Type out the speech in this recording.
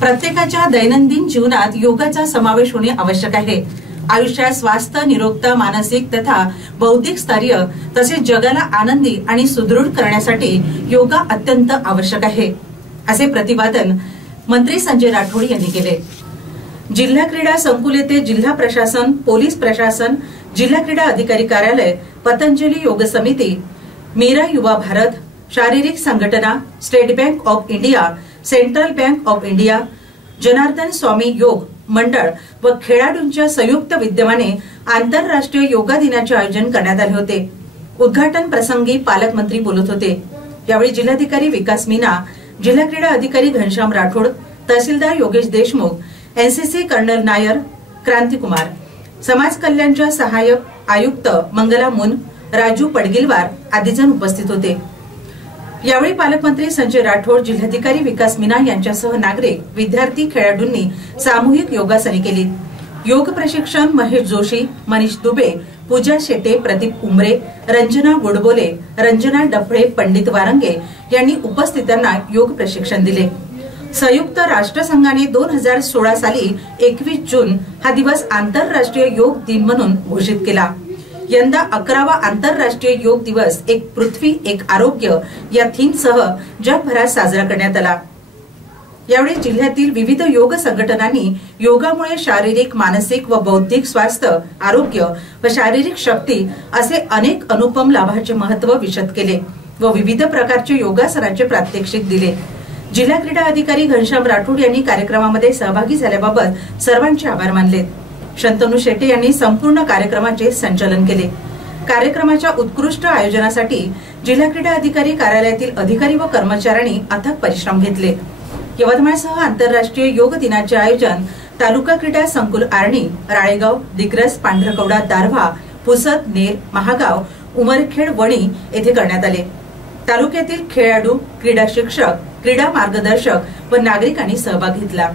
प्रत्येकाच्या दैनंदिन जीवनात योगाचा समावेश होणे आवश्यक आहे। आयुष्यात स्वास्थ्य, निरोगता, मानसिक तथा बौद्धिक स्थैर्य तसेच जगाला आनंदी आणि सुदृढ करण्यासाठी योगा अत्यंत आवश्यक आहे, असे प्रतिपादन मंत्री संजय राठोड यांनी केले। जिल्हा क्रीडा संकुल येथे जिल्हा प्रशासन, पोलीस प्रशासन, जिल्हा क्रीडा अधिकारी कार्यालय, पतंजली योग समिती, मीरा युवा भारत, शारीरिक संघटना, state bank of India, central bank of India, Janardan Swami Yog Mandal व खेळाडूंच्या संयुक्त विद्यमाने आंतरराष्ट्रीय योगा दिनाचे आयोजन करण्यात आले होते। उद्घाटन प्रसंगी पालकमंत्री बोलत होते। यावेळी जिल्हाधिकारी विकास मीना, जिल्हा क्रीडा अधिकारी घनश्याम राठोड, तहसीलदार योगेश देशमुख, एनसीसी कर्नल नायर, क्रांतिकुमार, समाज कल्याणच्या सहाय्यक आयुक्त मंगला मुन, राजू पडगिलवार आदी जण उपस्थित होते। यावेळी पालकमंत्री संजय राठोड, जिल्हाधिकारी विकास मीना यांच्यासह नागरिक, विद्यार्थी, खेळाडूंनी सामूहिक योगासने केली। योग प्रशिक्षण महेश जोशी, मनीष दुबे, पूजा शेटे, प्रदीप उमरे, रंजना गुडबोले, रंजना डफळे, पंडित वारंगे यांनी उपस्थितांना योग प्रशिक्षण दिले। संयुक्त राष्ट्रसंघाने 2016 साली 21 जून हा दिवस आंतरराष्ट्रीय योग दिन म्हणून घोषित केला। यंदा 11वा आंतरराष्ट्रीय योग दिवस एक पृथ्वी एक आरोग्य या थीमसह जगभरात साजरा करण्यात आला। यावेळी जिल्ह्यातील विविध योग संघटनांनी योगामुळे शारीरिक, मानसिक व बौद्धिक स्वास्थ्य, आरोग्य व शारीरिक शक्ती असे अनेक अनुपम लाभाचे महत्त्व विशद केले व विविध प्रकारचे योगासनांचे प्रात्यक्षिक दिले। जिल्हा क्रीडा अधिकारी घनश्याम राठोड यांनी कार्यक्रमामध्ये सहभागी झाल्याबाबत सर्वांचे आभार मानले। शंतनू शेटे यांनी संपूर्ण कार्यक्रमाचे संचालन केले। कार्यक्रमाच्या उत्कृष्ट आयोजनासाठी जिल्हा क्रीडा अधिकारी कार्यालयातील अधिकारी व कर्मचाऱ्यांनी अथक परिश्रम घेतले। यवतमाळसह आंतरराष्ट्रीय योग दिनाचे आयोजन तालुका क्रीडा संकुल आर्णी, राळेगाव, दिग्रस, पांढरकवडा, दारव्हा, पुसद, नेर, महागाव, उमरखेड, वणी येथे करण्यात आले। तालुक्यातील खेळाडू, क्रीडा शिक्षक, क्रीडा मार्गदर्शक व नागरिकांनी सहभाग घेतला।